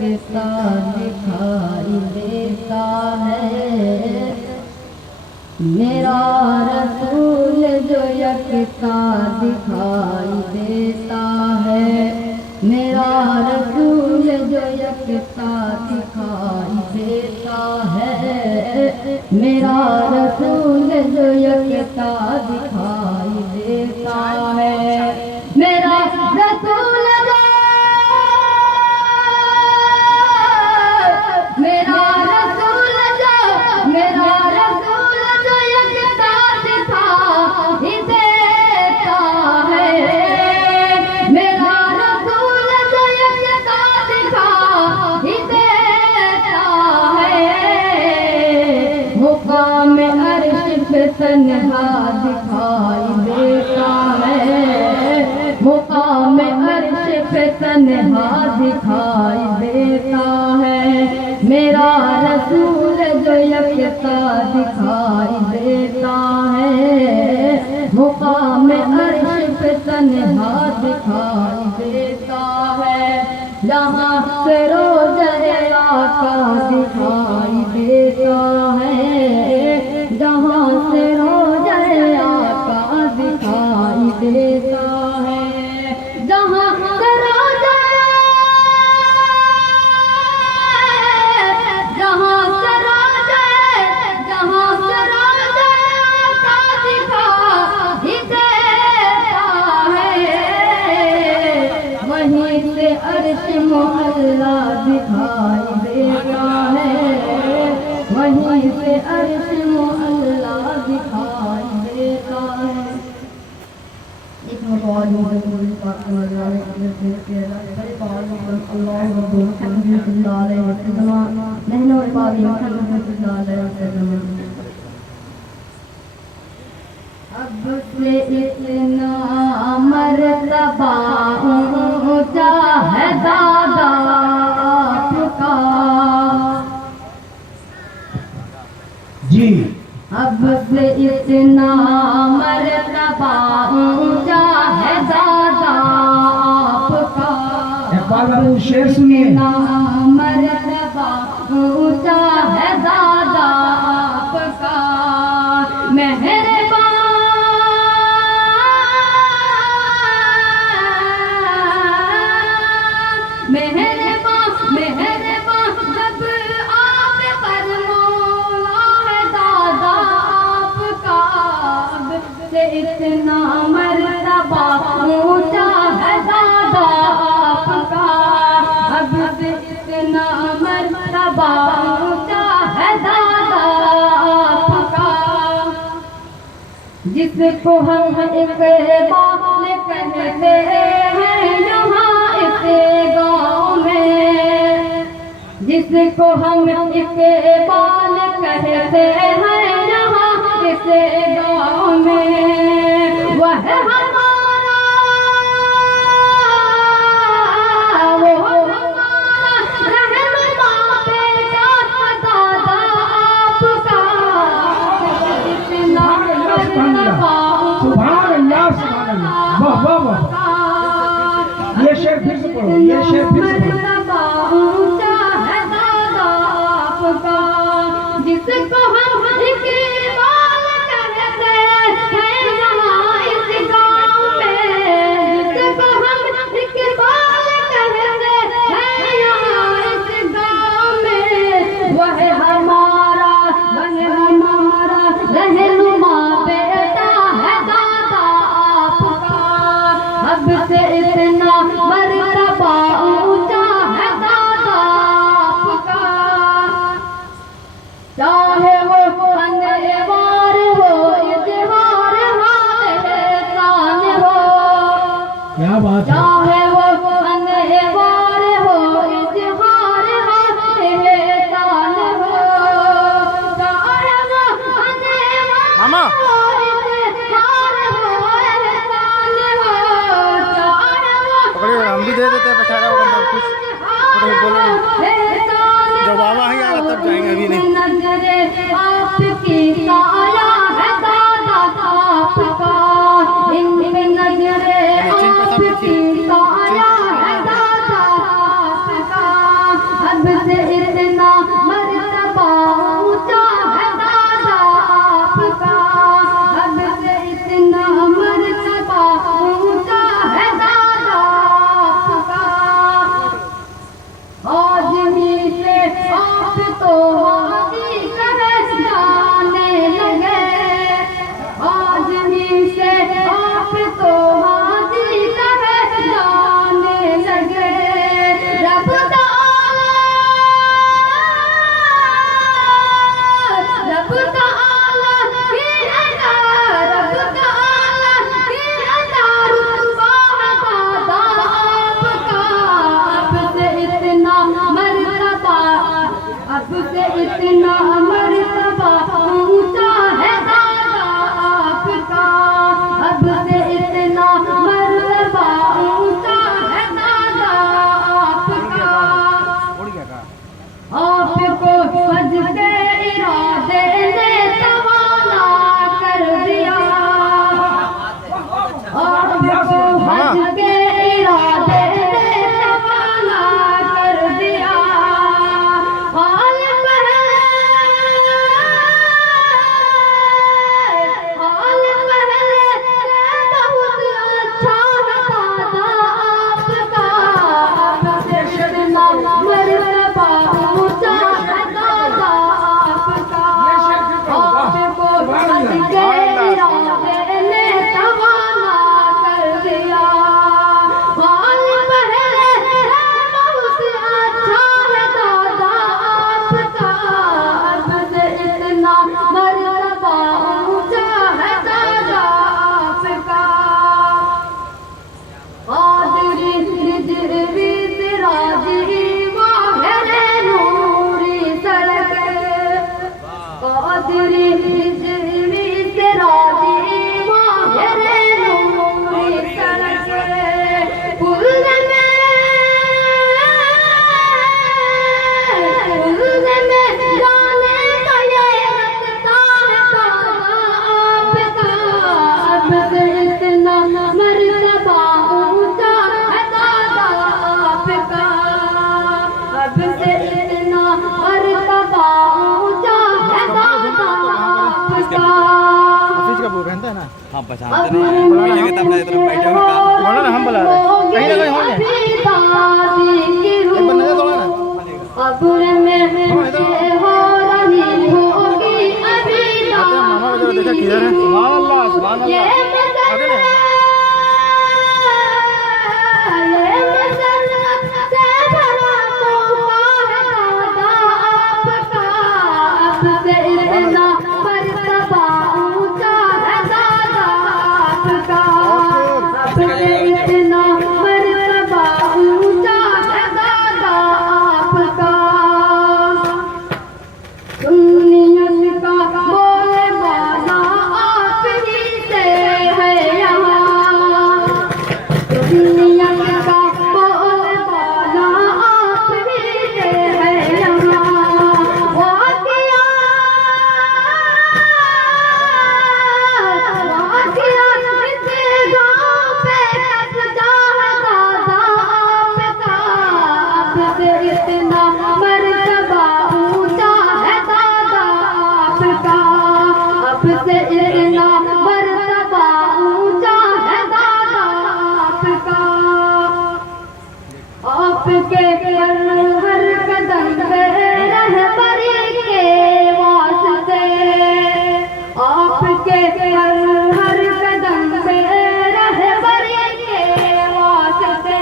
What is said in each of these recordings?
यकता दिखाई देता है। मेरा रसूल जो यकता दिखाई देता है, मेरा रसूल जो यकता दिखाई देता है, मेरा रसूल जो यकता दिखाई देता है, मेरा रसूल तन्हा दिखाई देता है, मुकाम अर्श पे तन्हा दिखाई देता है, मेरा रसूल जो यकता दिखाई देता है, मुकाम अर्श पे तन्हा दिखाई देता है। जहाँ से रोज़े आका दिखाई देता है, जहाँ से रोज़े आका दिखाई देता है, जहाँ से रोज़े, जहाँ से रोज़े, जहाँ से रोज़े आका दिखाई देता है, वहीं से अर्श मुअल्ला दिखाई देता है, वहीं से अर्श मुअल्ला दिखाई देता है। एक मकान में पाक मौलाना के बड़े पाक अल्लाह रब्बुल अल्लाह अलैहि वसल्लम नहनो पाक अल्लाह अलैहि वसल्लम। अब से इतना मर्तबा ऊंचा है दादा आपका जी, अब से इतना मर्तबा ऊंचा है दादा आपका। एक बार बाबू शेर सुनिए। इतना मर्तबा ऊंचा है दादा आपका, मेहरबान मेहरबान मेहरबान जब आप पर मौला है दादा आपका। अब से इतना मर्तबा ऊंचा है दादा आपका, अब से इतना मर्तबा ऊंचा है दादा आपका। जिसको हम इकबाल कहते हैं यहाँ इस गाँव में, जिसको हम इकबाल कहते हैं यहाँ इस गाँव में, वह हमारा वो हमारा रहनुमा बेटा दादा आपका। इतना सुभान अल्लाह, सुभान अल्लाह, वाह वाह वाह। ये शेर फिर से पढ़ो, ये शेर फिर से पढ़ो। ऊंचा है दादा आपका, जिसको हम इकबाल कहते हैं यहाँ इस गाँव में, जिसको हम इकबाल कहते हैं यहाँ इस गाँव में, वह हमारा रहनुमा बेटा है दादा आपका। अब से इतना मर्तबा ऊंचा है दादा आपका, चाहे वो अनवार हो इजहार हाल हो, क्या बात है। चाहे वो अनवार हो इजहार हाल हो, चाहे वो मामा पकड़िए, हम भी दे देते हैं बेचारा वो बंदा कुछ बोलो। जब बाबा ही आएगा तब जाएंगे, अभी नहीं। आपकी काया है दादा आपका, इनकी नजरे आपकी काया है दादा आपका, आप पहचानते नहीं हैं बोलेंगे तब ना इधर बैठे हुए काम बोलो ना हम बुला रहे हैं कहीं ना कहीं होंगे एक बार नजर दौड़ा ना कब्र में मुझे हो रही होगी अभी आते हैं मामा वगैरह देखा किधर है सुभान अल्लाह ये आगे नहीं आपके हर कदम पे रहबरी के वास्ते आपके हर कदम पे रहबरी के वास्ते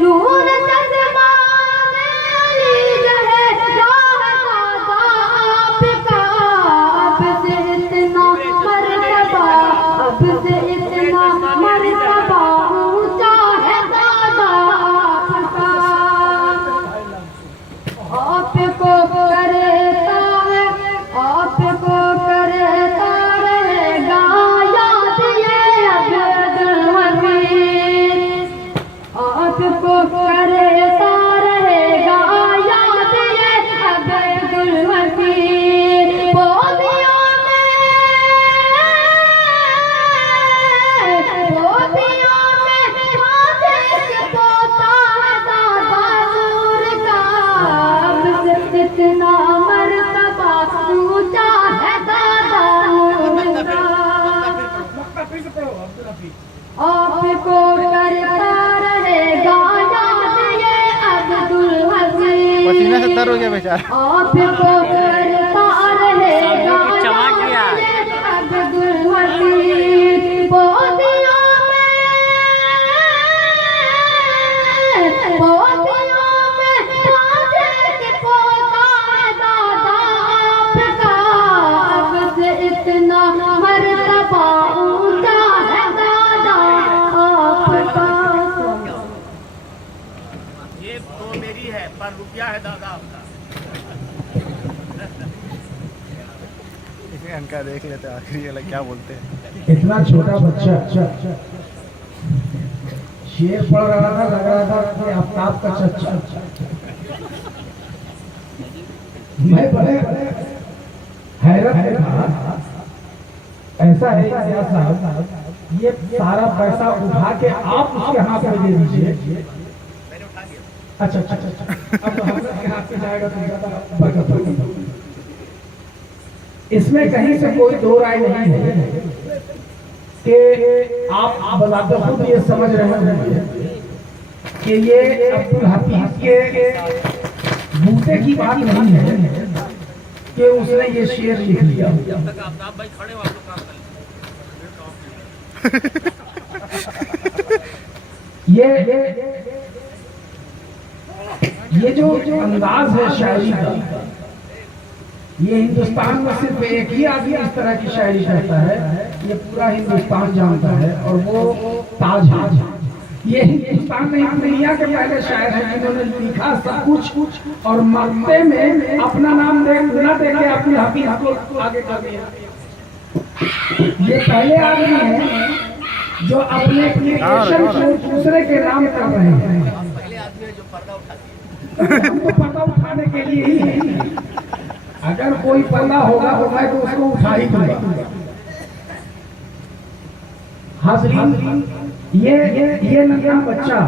नूर चश्माने अली रहे आपका आपसे इतना मर्तबा आपसे इतना मर्तबा ऊंचा है दादा आपको करता है आपको करता रहेगा याद ये अब्दुल हमीद आपको करता रहेगा याद ये अब्दुल हमीद बोलियों में पोता है दादा नूर का इतना मर्तबा ऊंचा है दादा नूर का आपको करता रहेगा याद ये अब्दुल हमीद पसीने से तर हो गया बेचारा आपको करता रहेगा चमक गया। याद ये अब्दुल हमीद बोदियों में ताजे के पोता है दादा आपका आपसे इतना मर्तबा ऊंचा है दादा आपका ये तो मेरी है पर रुपया है दादा आपका इसे इनका देख लेते हैं आखिरी वाला क्या बोलते हैं इतना छोटा बच्चा शेर पढ़ रहा था लग रहा था कि आफ्ताब का चच्चा मैं बड़े हैरत में था ऐसा है क्या साहब ये सारा पैसा उठा के आप उसके हाथ में दे दीजिए अच्छा अच्छा अच्छा अब तो हजरत के हाथ में जाएगा तो ज्यादा बरकत होगी इसमें कहीं से कोई दो राय नहीं है कि आप बताते खुद ये समझ रहे होंगे कि ये अब्दुल हफीज के बूते की बात नहीं है कि उसने ये शेर लिख लिया ये जो अंदाज है शायरी का ये हिंदुस्तान में सिर्फ एक ही आदमी इस तरह की शायरी करता है ये पूरा हिंदुस्तान जानता है और वो ताज है ये हिंदुस्तान में दुनिया के पहले शायर हैं जिन्होंने लिखा सब कुछ और मरते में अपना नाम न देके अपने हफीज को आगे कर दिया ये पहले आदमी है जो अपने एप्लीकेशन को दूसरे के नाम कर रहे हैं हमको पर्दा उठाने के लिए ही है अगर कोई पर्दा होगा तो मैं तो उसको उठा ही दूंगा हाज़रीन ये नन्हा बच्चा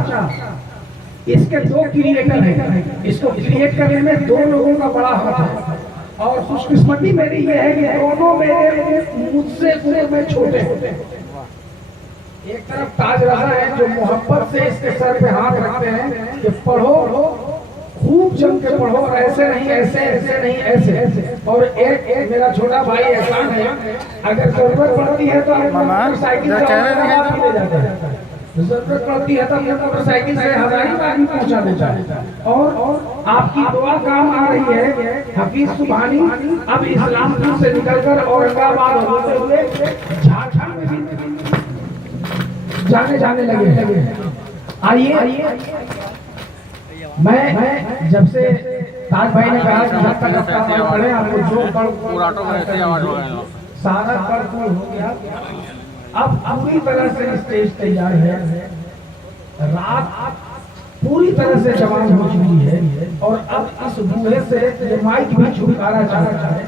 इसके दो क्रिएटर हैं इसको क्रिएट करने में दो लोगों का बड़ा हाथ है और खुशकिस्मती मेरी ये है कि दोनों मेरे मुझसे उम्र में छोटे हैं। एक तरफ ताज रजा है जो मोहब्बत से इसके सर पे हाथ रखते हैं कि पढ़ो खूब जम के पढ़ो, और ऐसे नहीं ऐसे, ऐसे नहीं ऐसे। और एक मेरा छोटा भाई एहसान है, अगर जरूरत पड़ती है तो मोटरसाइकिल से ले जाते हैं, जरूरत पड़ती है तो मोटरसाइकिल से हजारी आदमी पहुंचा देता है। और आपकी दुआ काम आ रही है। हफीज सुबहानी अब इस्लामपुर से निकलकर औरंगाबाद होते हुए झारखंड में भी जाने लगे। आइए, मैं जब से ताज भाई ने कहा कि जब तक अपना पढ़े आपको जो सारा पढ़ हो गया, अब पूरी तरह से स्टेज तैयार है, रात पूरी तरह से जवान हो चुकी है, और अब इस बूढ़े से माइक भी छुटकारा चाहता है।